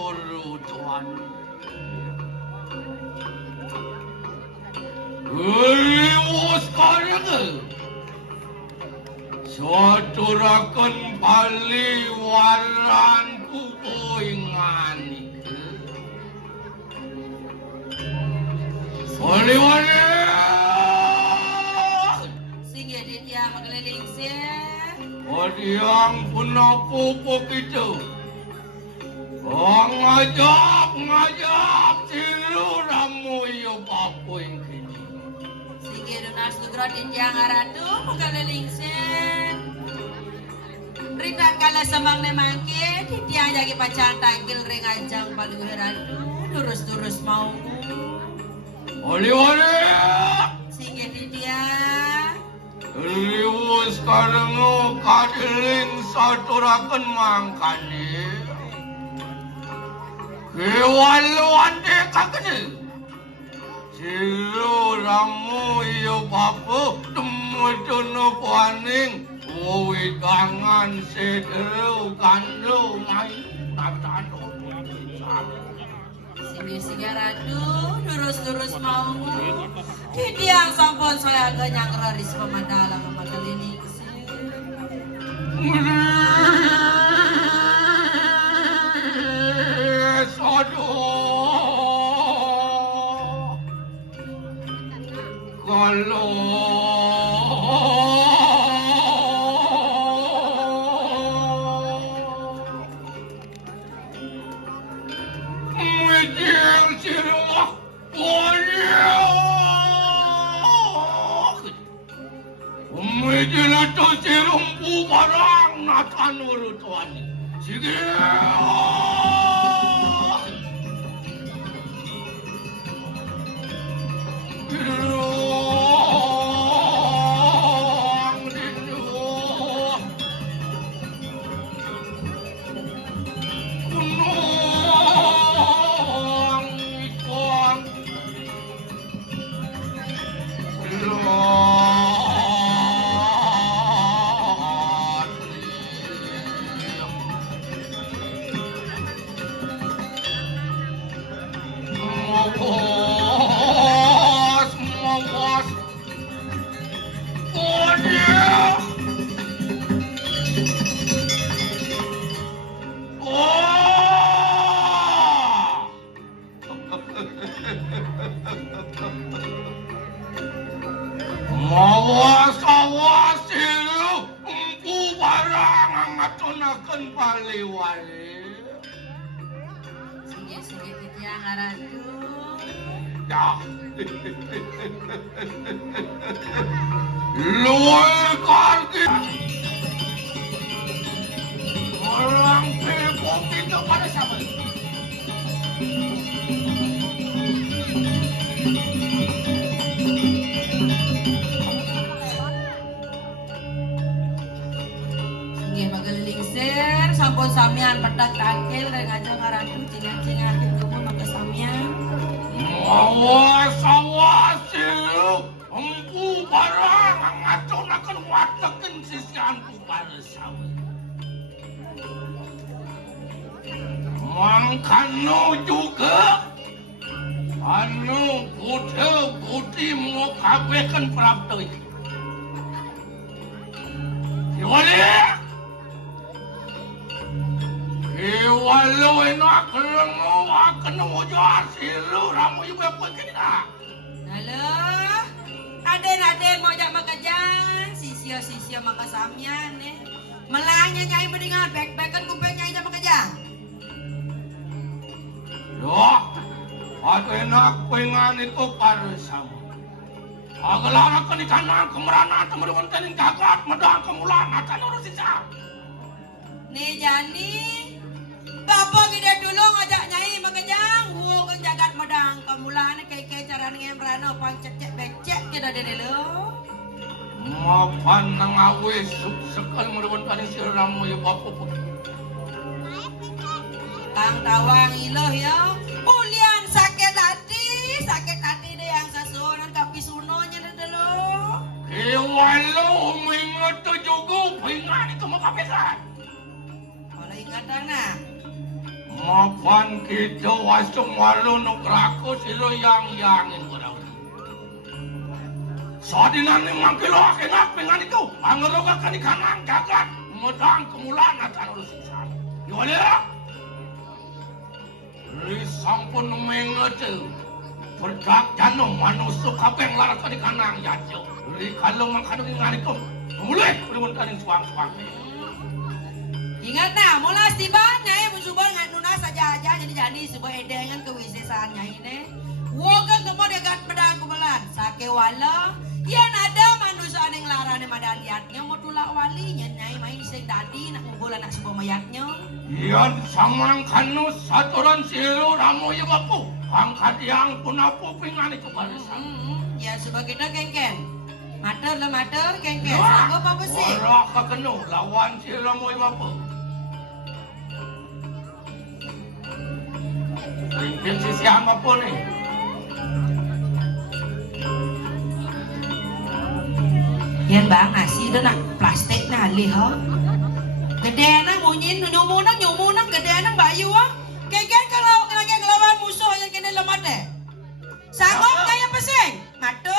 nurutan. Liwus kareng saturaken paliwaran kuingan iki. Paliwaran sing dia magaliling siya. Padiang punapupok itu. Ngajak siluramu iyo papuing kini. Sige donas nugrotin dia ngaratu magaliling siya. Ringan kala samang nemangke, titiang jagi pacar tangkil ring ajang paluhiratu, durus-durus mau. Oli-oli! Sige dia. Liwus karengo kadiling saturaken mangkane. Kewaluan dekakene. Siluramu iyo bapu temudono paning widangan sederu kandung mai tatano. Sige ratu, durus-durus mau. Titiang sampun saya ganyang raris pemadalang magaliling siya. Kalau Mujil sirwak Mujil itu sirumpu barang natan urutuan. Sige. Mawas-awas silu empu barang ngatunaken paliwali. Sige titiang ngaratu. Dah. Luar kargi. Orang pekok itu pada siapa? Magaliling sir, sampun samian pedak tangkil ring aja ngaratu cingan-cingakin kamu maka samian. Awas silu empu barang ngatunaken wateken sisianku palesawe. Mangkano juga anu putih mau kabehkan prapto iki. Siwali Iwalo enak lengo akan mojo asilu ramu ibu apa kita. Halo, Aden mau jak makajang, sisio maka samian Melanya nyai mendingan back-backan kupenya aja makajang. Loh, aku enak pengen itu pada sama. Agalang akan ikanang kemerana teman-teman tening jagat medang kemulan akan urus sisa. Nih Jani, bapak gede dulu ngajak nyai makajang, huwag jagat medang kemulan kayak cara ngemrano pancet-cek becek kita dede lo. Mapan nang awis sekali merupakan kali siramu ya bapak. Kang tawang iloh ya, ulian sakit hati deh yang sasunan kapisunonya dede lo. Kewan lo mengingat juga pengen itu makapisan. Kalau ingatan nah, Mapan kita wasung walu nukraku silo yang-yangin orang. Sadinan ni mangkilo akenak dengan itu. Angelogakan ikanang gagat. Medang kemulan akan urusin sana. Yolera. Ri sampun mengece. Berdak janong manusuk kapeng larakan ikanang yajo. Ri kalau mangkano dengan itu. Mulai beribun kaning suang-suang. Ingat nah, mula Stiban nyai mencoba dengan nuna saja aja jadi sebuah edengan kewisesaan nyai ini. Woga kemudian dekat pedang kumelan sake wala. Yan ada manusia yang larang yang ada liatnya mau tulak walinya nyai main sing tadi nak ngumpul anak sebuah mayatnya. Yan samang kanu saturan silu ramu ya bapu. Angkat yang punapu pingan itu barisan. Ya sebagai kita kengken. Mater lah mater kengken. Sanggup apa sih? Orang kekenu lawan silu ramu ya bapu. Ringkin si siapa pun ni. Yan bang nasi dah nak plastik nak lihat. Gede nang munyin nyumunang gede nang bayu ah. Keken kalau lagi ngelawan musuh yang kena lemah deh. Sanggup kaya pesing. Matur.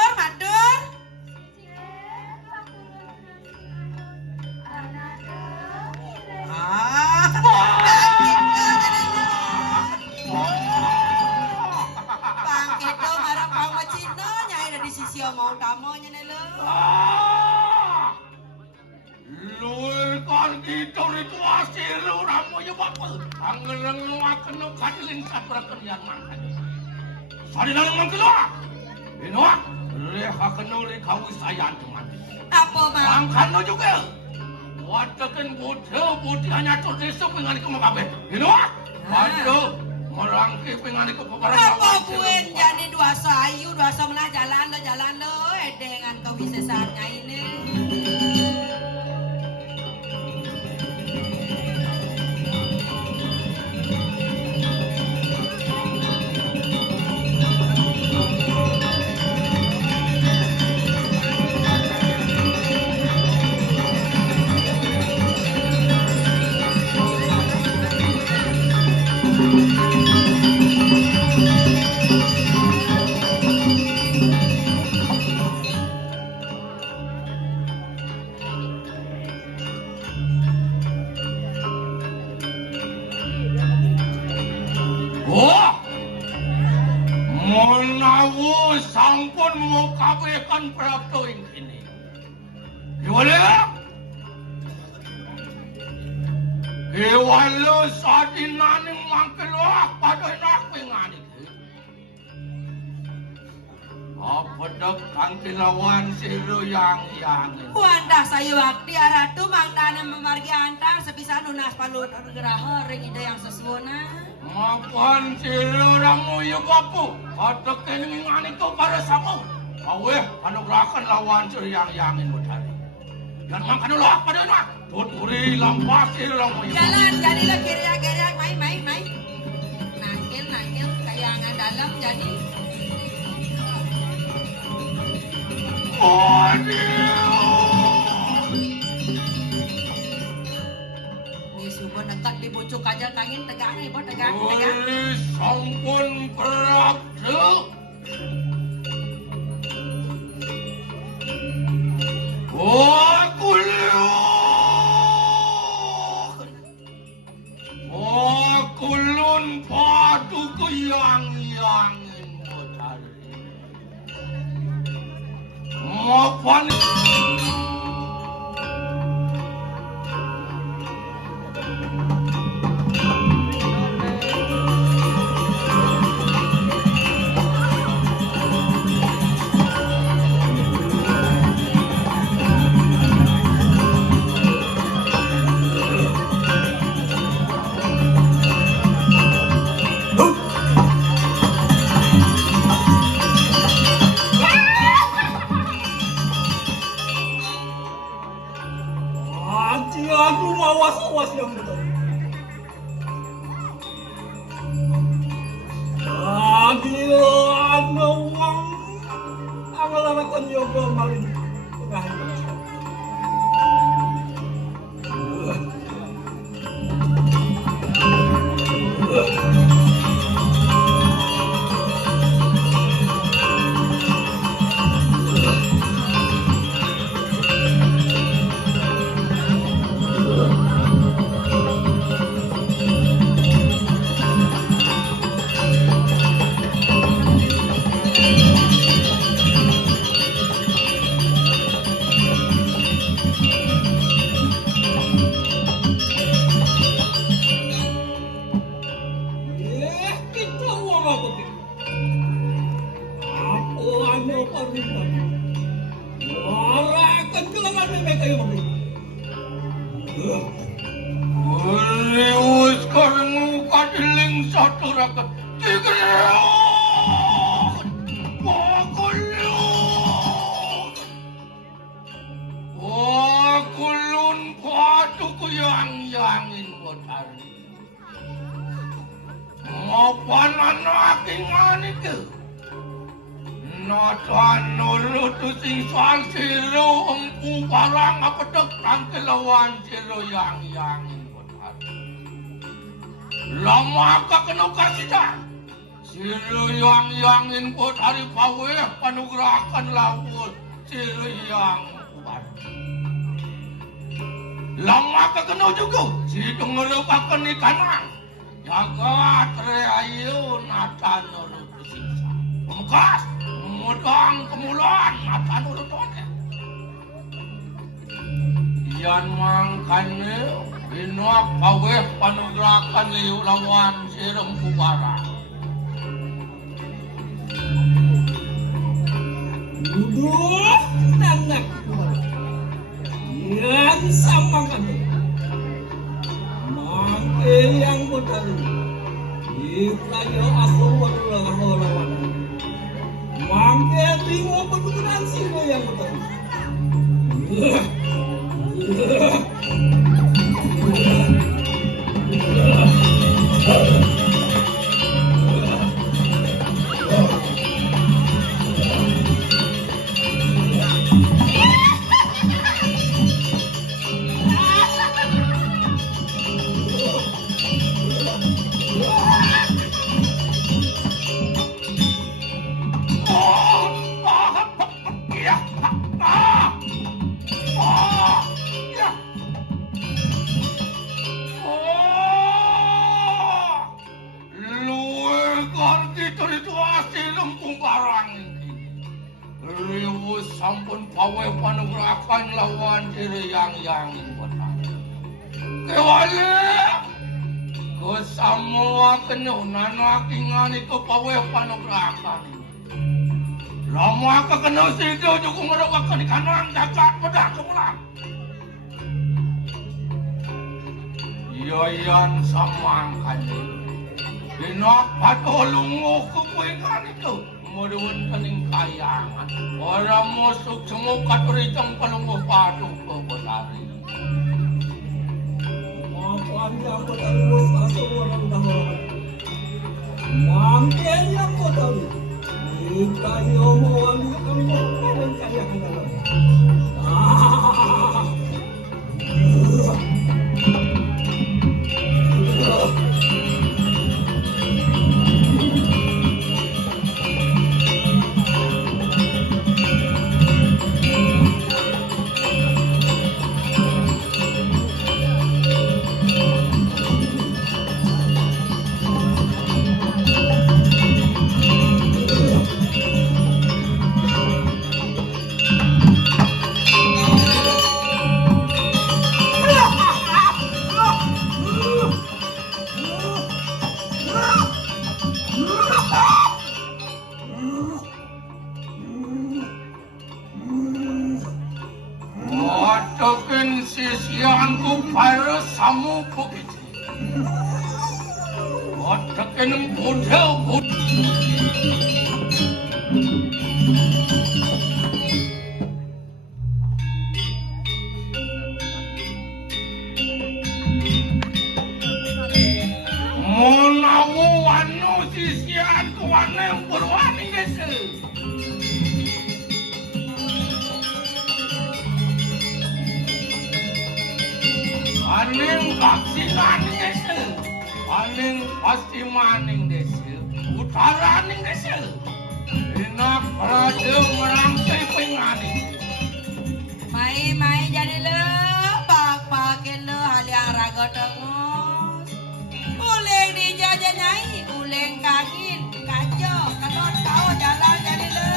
Mau tamonya nih lo. Lul kan gitu rituasi lu ramunya bapak. Anggereng akan kadilin satrakan yang makan. Sari dalam mangkeluar. Inoak, leha kenuri kau sayang teman. Apa bang? Angkan lo juga. Watakan budi hanya tuh desuk dengan iku makabe. Inoak, waduh. Merangkik pengen ikut peperangan. Apa kuen jadi dua sayu melah jalan lo dengan kewisesaannya ini. Sampun mau kabehkan prapto ini. Gimana? Iwalo sadinan mangkelo pada nak pengan itu. Apa dak kangkilawan siru yang. Wanda sayu wakti aratu mangdana memargi antang sepisan lunas palut geraha ring ide yang sesuna. Mapan siru ramu ya bapu. Kata keningan itu pada sama. Aweh anugerahkan lawan siru yang ini mutari. Dan makan dulu pada nak. Tuturi lampas siru ramu ya. Jalan jadilah gerak main. Nangkil kayangan dalam jadi. Ni subon dekat di bocok aja tangin tegang. Sampun prapto. Kulun padu ku yang mutari. Mapan aku mawas yang betul. Gila, nawang ang lalakon yoga malin. mga puti. Ako ano parintan. Warakan kailangan may kayo magiging. Liwis ka rin mo kadiling sa turakan. Tigreon! Wakulun! Wakulun pato ko yang-yangin ko tari. Mapanan na aking anik ko. Natan nulut sing soal siro ang parang apatak ang kelawan siro yang-yangin ko tari. Lama ka kano kasida. Siro yang-yangin ko tari pawe panugrakan lawol siro yang kubar. Lama ka kano juga. Siro ngerupakan ni kanang. Jaga teriayu natan nulut sing soal. Pemkas. Mudang kemulan natan nulut toke. Yan mangkane inuak pawe panugrakan liu lawan sirem kubara. Duduk nanak yan sama kami. Mangke yang bodari. Ikayo ako wala-wala. Mangke tingo penutunan sino yang bodari. Sampun pawe panugrakan lawan diri yang-yangin botak. Kewali kesamua kenunan wakingan itu pawe panugrakan. Lama kekenu sido juga merupakan kanang jagat botak kemulang. Yayan samangkani. Dinak patolungo kupuingan itu. Muruan kaning kayangan. Orang musuk semua katuritang palunggo padu ke bodari. Maafkan yang bodari atau orang dahulu. Mangke yang bodari. Ikayo mo ang kamu kaya kaya. Watakin sisianku para samu begitu. Watakin bodel. Monamu wanu sisianku wanu berwani gesu. Aning vaksinan desa, aning pasti maning desa, utaraning desa. Enak raja merangkai pengani. Mai jadi lebak pakai lo hal yang raga tengus. Uleng dijajah nyai, uleng kakin, kacau, kalau kau jalan jadi le.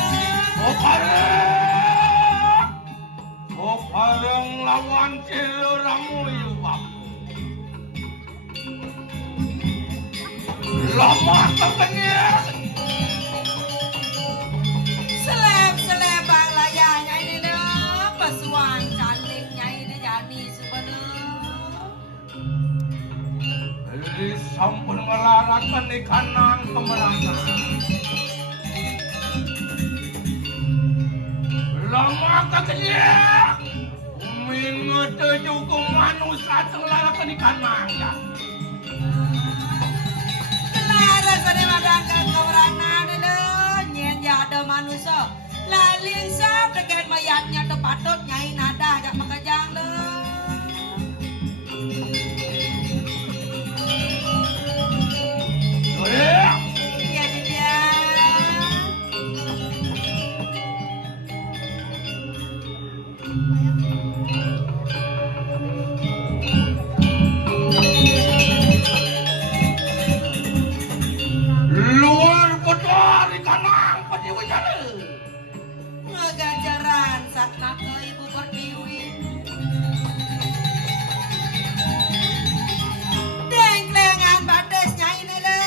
Parang lawan cilo ramu yubak. Lama kepengen sampun ngelarakan ikanang kemenangan. Lama kekenya, mingete juga manusia ngelarakan ikanang ya. Kelara sore madangkan kemenangan lo, nyen ada manusia. Laling sab dekat mayatnya tepatut nyai nada jak makajang lo. Iya dia. Luar kotor ikanang padiwajana. Ngegajaran sakna ke ibu pertiwi. Dengklengan batas nyai nela.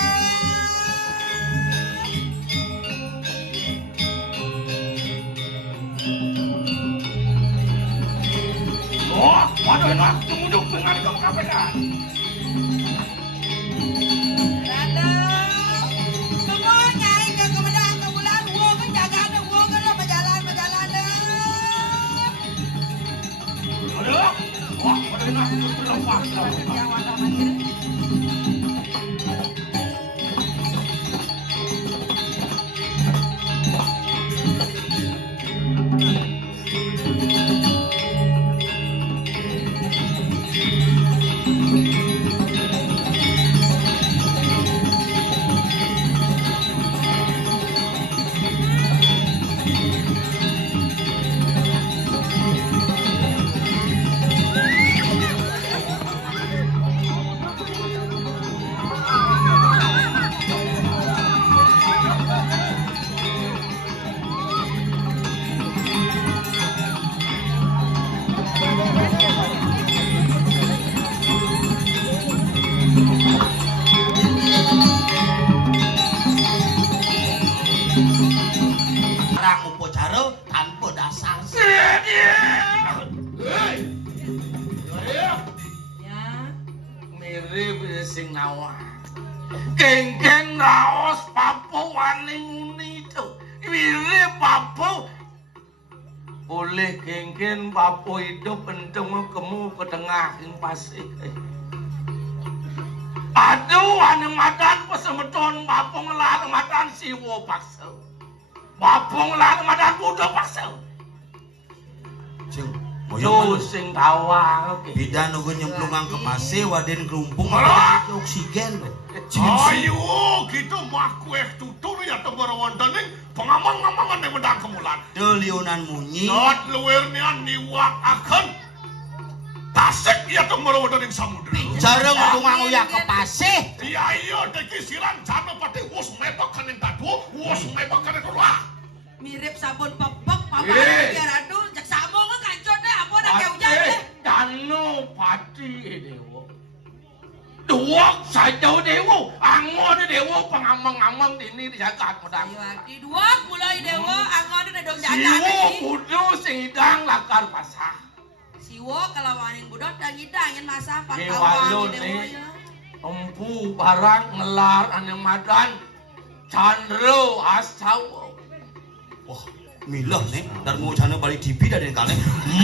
Oh, waduh enak tumuduk dengan kamu kapan? Rada. Semua nyai ke kemudian kemulan wo menjaga ada wo kan lo berjalan Aduh, wah, waduh enak berlepas. Yang wadah makin. Perang upacara tanpa dasar. Ya. Mirip sing nawa. Geng-geng raos papo waning itu. Mirip papo. Oleh geng-geng papo hidup enteng kemu ke tengah ing pasik. Aduh, ane madan pesemeton papo ngelar madan siwo paksa. Papo ngelar madan budak paksa. Cing, Yo sing tawa oke. bidan uga nyemplungan ke pasir waden kerumpung Malah. ke oksigen. Ayo, kita makueh tutur ya tebarawan daning pengaman-ngamangan yang medang kemulan. Delionan munyi. Saat luwernya niwak akan tasik ya tebarawan daning samudera. Sareng tungang uya ke pasir. Iya iya dekisiran jana pati wus metok kanin tadu, wus metok kanin kedua. Mirip sabun pepek papa Ih. biar aduh jak sabun kan kancot deh apa dah kayak hujan deh. Dano pati dewo. Dua saja dewo, angon dewo pengamang-amang ini dijagat medang. Di dua mulai dewa angon udah dong jaga Siwo nih. kudu sehidang lakar pasah. Siwo kelawanin budot dan kita angin masa Di pantauan walun dewa nih. ya. Empu barang ngelar aneng madan. Chandro asawo. Wah, milah nih. Dan mau jana balik TV dari kalian.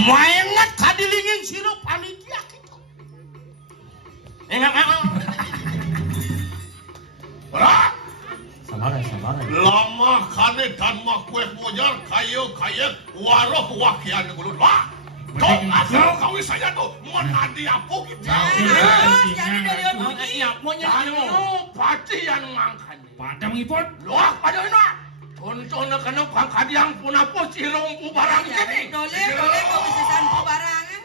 Maingat kadilingin sirup panitia kita. Enggak. Berat. Sabar. Lama kane dan makueh mojar kayo waroh wakian gulun. Wah. Tuh, asal kau saya tuh mau tadi apa gitu. Terus jadi dari orang bunyi. Pati yang mangkan. Padang ipon. Luak pada ini. Contohnya kena pangkat yang punapa si rompu barang ini. Dole mau bisa sampo barang kan.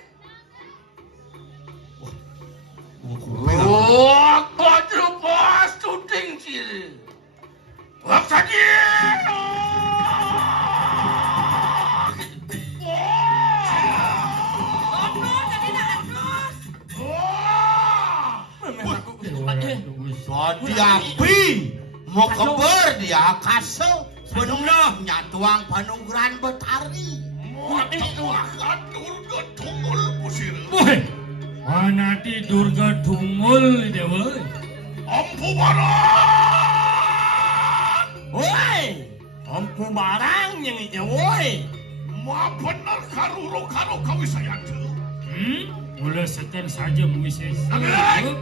Oh, kau bos syuting sih. Wah, sakit. Aduh, jadi nak aduh. Tadi api mau keber dia kasau. Benar nyatuang panugeran betari. Boy. Mana tidur ke tungul dewa. Empu Barang. Woi, empu barang yang itu woi. Ma bener karo kawisayan tuh. Mula sekan saja Moises. Amin.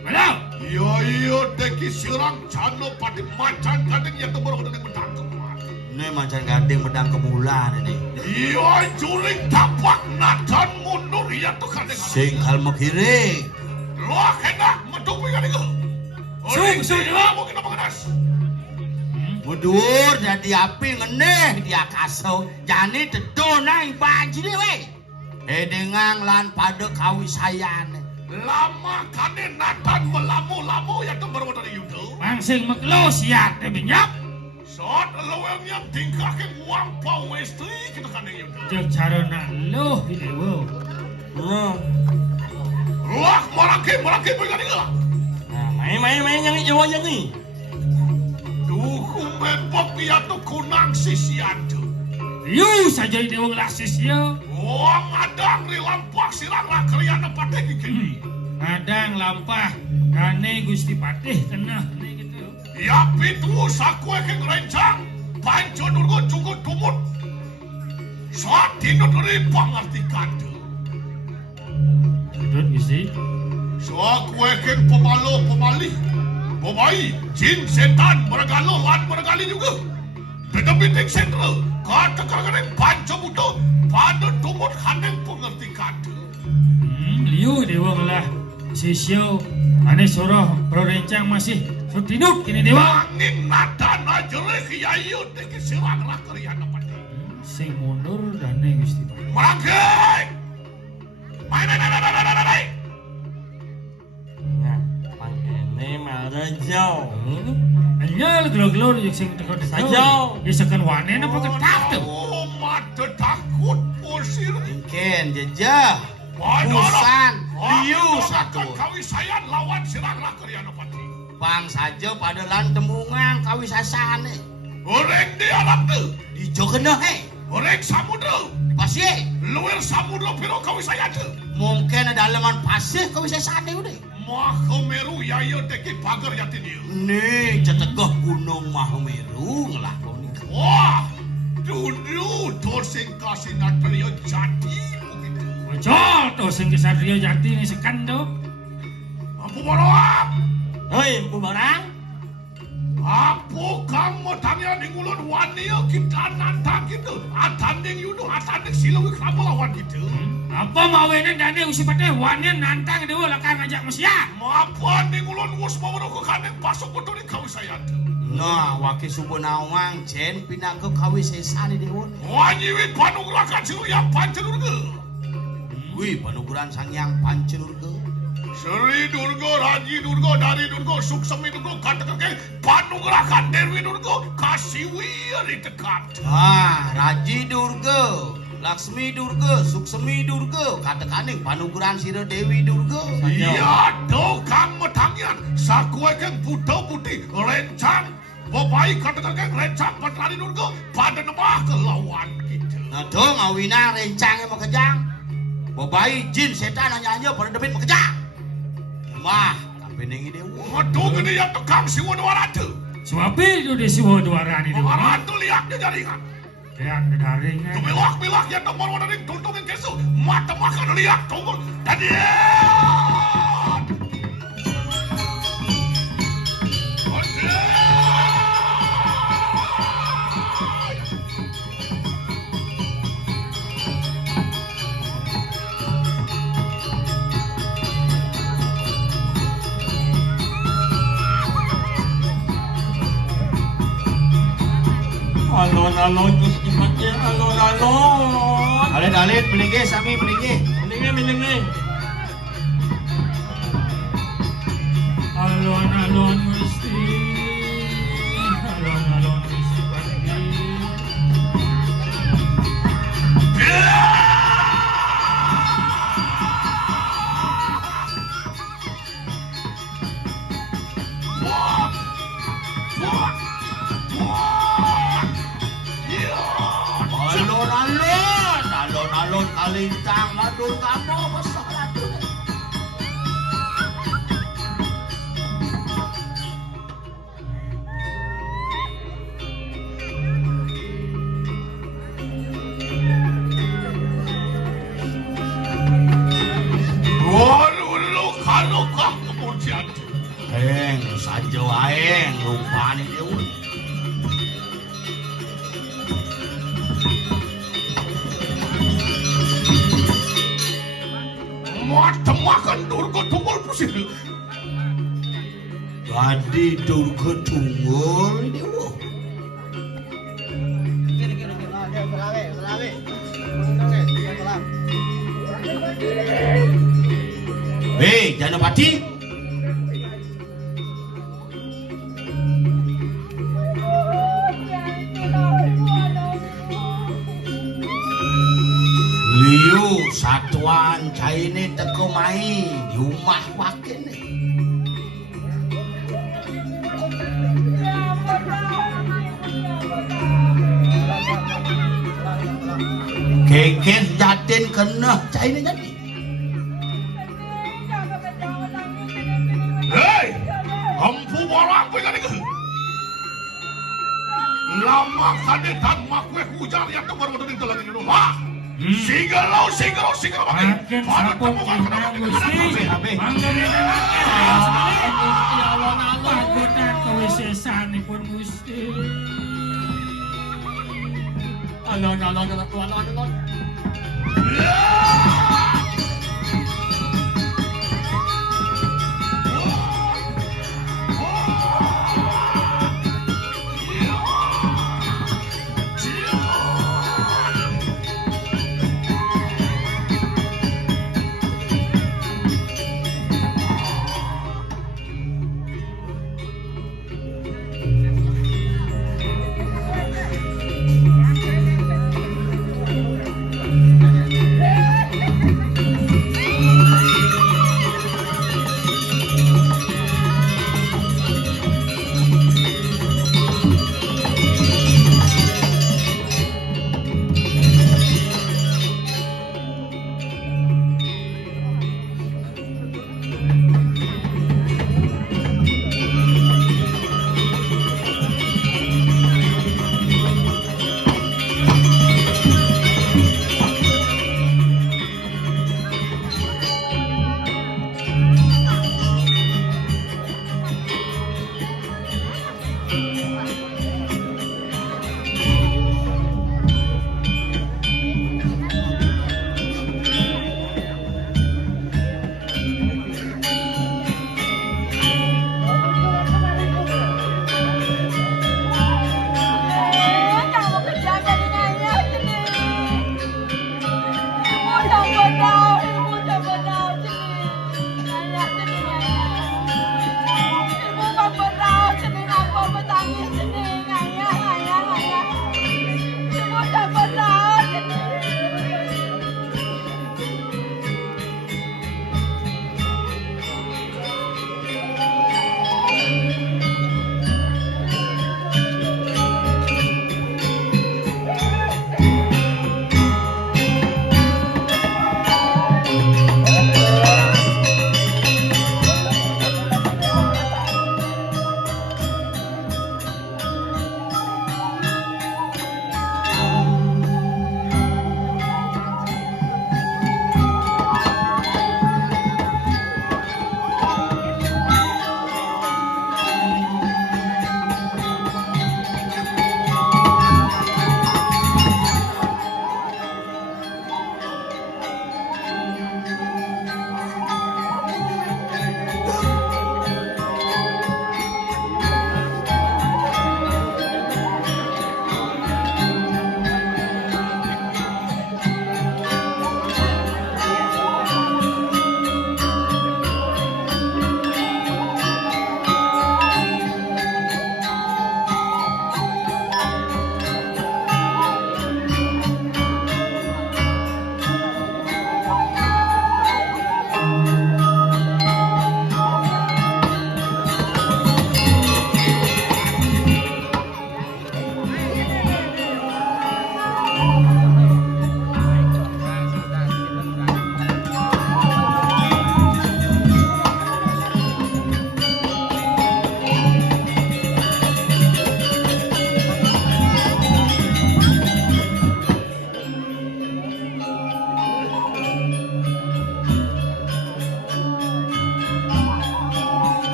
Malam. Iya deki sirang cano pada macan kadang yang tebur kadang menang kemuan. Ini macan gading medang kemulan ini. Iya juring tapak natan mundur ya tuh kadang. Sing kalma kiri. Lo kena medung kan itu. Sung, dewa. Mungkin apa kenas? Mudur jadi api ngeneh dia kaso. Jani tedo nang banjir weh. Dengang lan pada kawisayan. Lama kane natan melamu ya tuh baru dari yudo. Mangsing meklo siat minyak. Saat lo yang tingkah ke uang pawestri kita kane yudo. Jek cara nak lo hidewo. Luak meraki bukan itu. Main yang Jawa yang ni. Duku membok ya tuh kunang sisian tuh. You saja hidewo lasis ya. Wong adang di lampak sirang lah kriana pateh kini. Adang lampah kane Gusti Patih kena ni gitu. Ya pitu sakwe ke rencang. Panco nurgo cukup tumut. Saat tinut dari pangartikan tuh. Betul Gusti. Sakwe ke pemalih. Bobai, jin, setan, meregalo, lan meregali juga. Dedebiting sentral. Kata kagak panco butuh. Pada tumut handeng pengertikan tuh. Liu dewa lah. Sisyo ane soroh pro rencang masih sutinut kini dewa. Angin nada najere kiyayu teki sirang lah kriana pateh. Sing mundur dane Gusti Patih. Merangkai! Main! Ini marah jauh. Anyal gelo-gelo yang sing teko Sajau. Ya sekan wane apa ketak tuh. Oh, mata takut usir. Mungkin jejah. Busan, liu satu. Kawisayan lawan sirang lah kriana pateh. Bang saja pada lan temungan kawisasan. Goreng di alam tuh. Ijo kena he. Goreng samudra. Pasir. Luar samudra piro kawisayan tuh. Mungkin ada dalaman pasir kawisasan udah. Mahameru yayo teki pagar yatin dia. Nih, cetegah gunung Mahameru ngelakoni. Wah, dulu dorsing kasih natrio jadi begitu. Bocor tuh sing kesatria jati ni sekan tuh. Apu barang, Hei, barang. apu kamu tanya di ngulun wanio kita nantang gitu. Atanding yudo, atanding silawi kamu lawan gitu. Apa mawene dane Gusti Patih wane nantang dewa lah kan ngajak Mesia. Apa di ngulun wus mau ke kaneng pasok betul di kawisayan. Nah, waki subuh nawang, jen pindah ke kawisasan di dewa. Wanyiwi panugrakan silu yang pancenurga. Wih, panuguran sang yang pancenurga. Sri Durga, Raji Durga, Dari Durga, Suksemi Durga, kata-kata panugrakan Dewi Durga, Kasiwi ditekap. Raji Durga, Laksmi Durga, Suksemi Durga, kata-kata panuguran sira Dewi Durga. Iya, dokang metangian, sakwe keng buta putih, rencang, babai kata-kata rencang Patrani Durga, pada nemah kelawan gitu. Nah, dong awina rencangnya mau kejang. Babai jin setan hanya pada debit mau kejang. Mah, tapi nengi dewa. Aduh, gede ya tukang siwa 200. Suapi itu di siwa 200 dewa. 200 lihat dia jaringan. Yang daringan. Tumilah ya nomor warna ring tuntungin kesu, mata makan lihat tunggu. Dan Alon Gusti Patih, alon. Alit belingi sami belingi. Belingi. Alon Gusti. Alon Gusti Patih. Alon kalintang madul kamu besar nih dewa. Macam-macam durga tunggul pusing. Jadi durga tunggul dewa. Janapati. Liu satuan caine teko mai di rumah wakin. Keken jatin kena caine jadi. Hei, ampu orang apa yang ada? Lama kadetan makwe hujan yang tu baru betul lagi dulu. Wah, singgalo makin. Makin sapong kena gusti. Mangganin makin. Pagodan kewisesanipun gusti. Alon.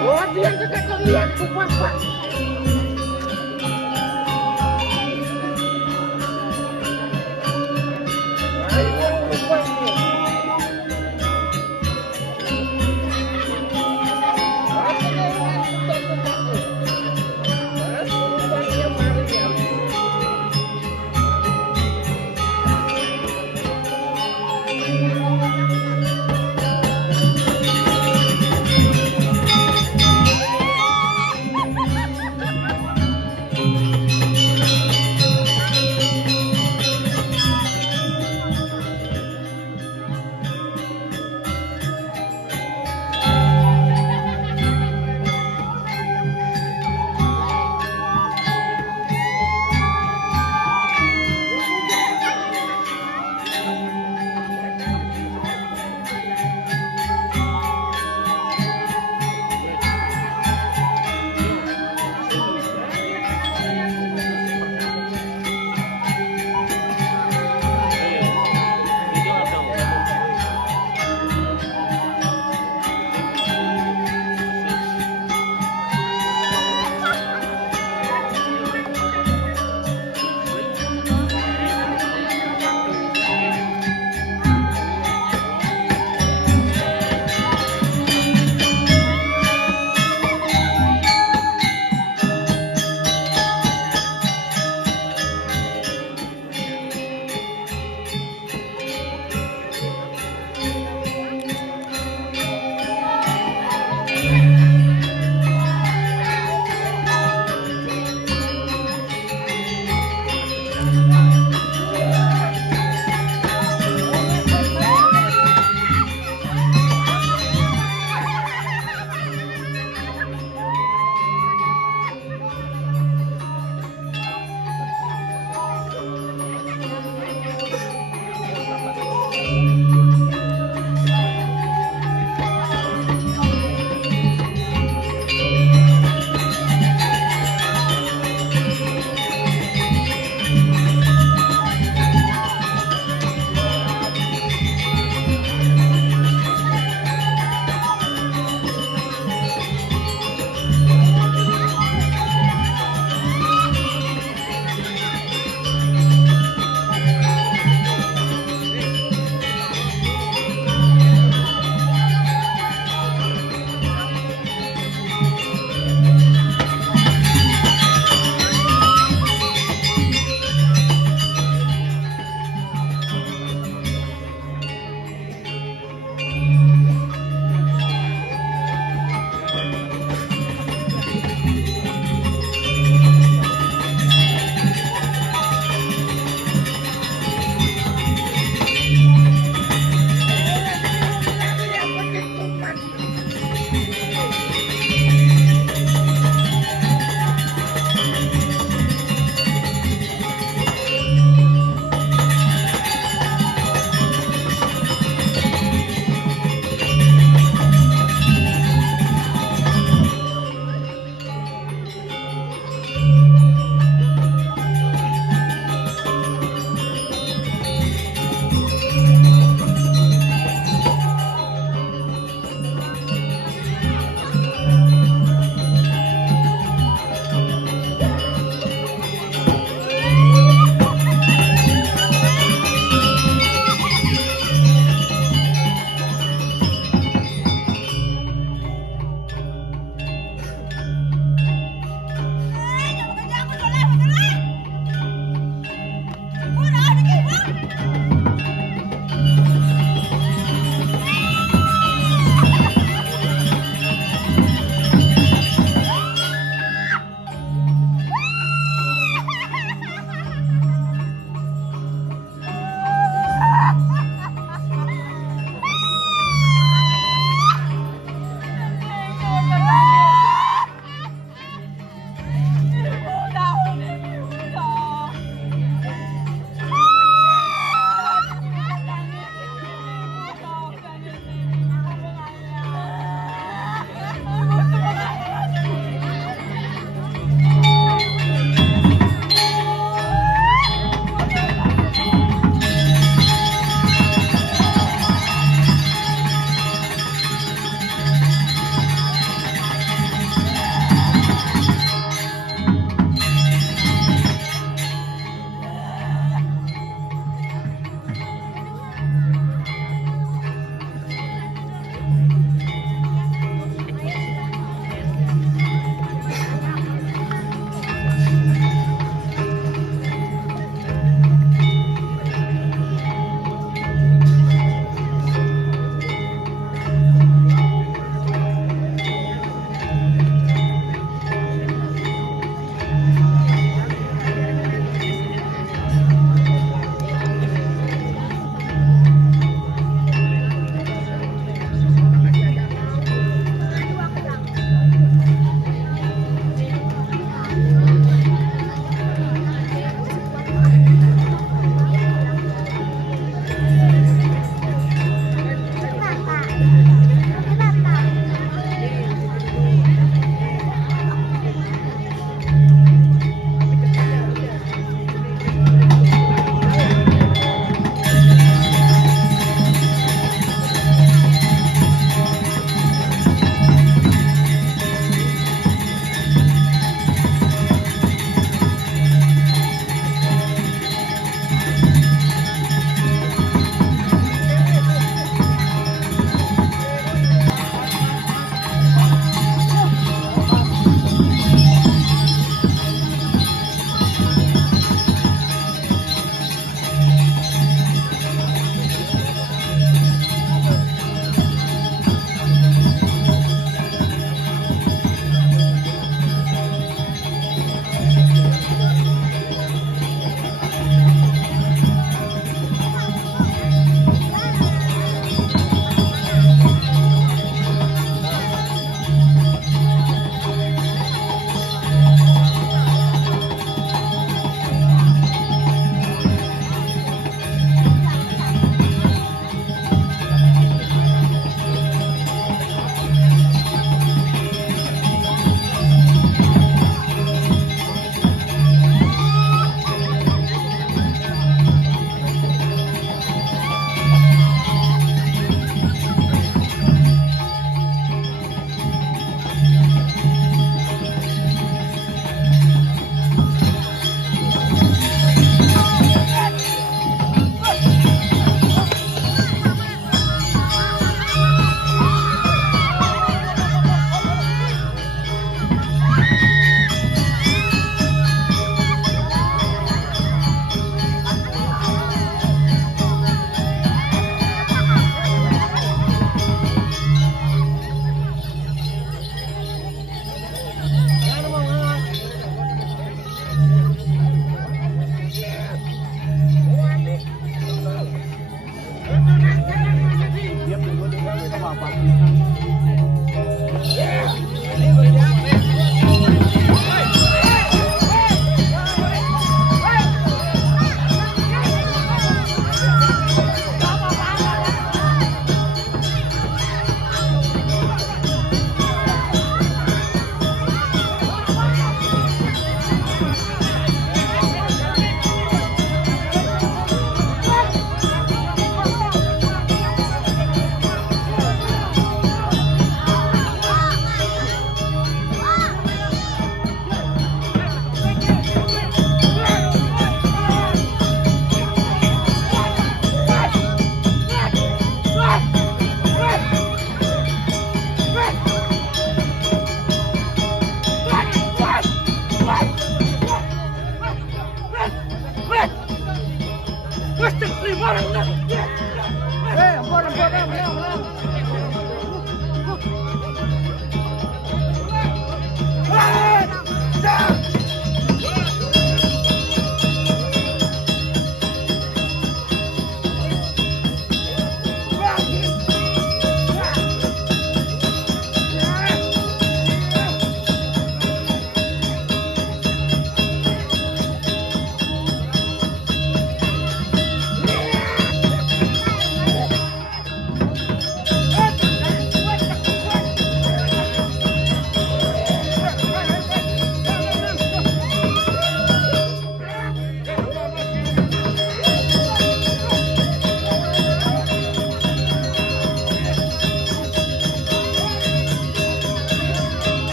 Oh, dia juga kalian kuat, Pak.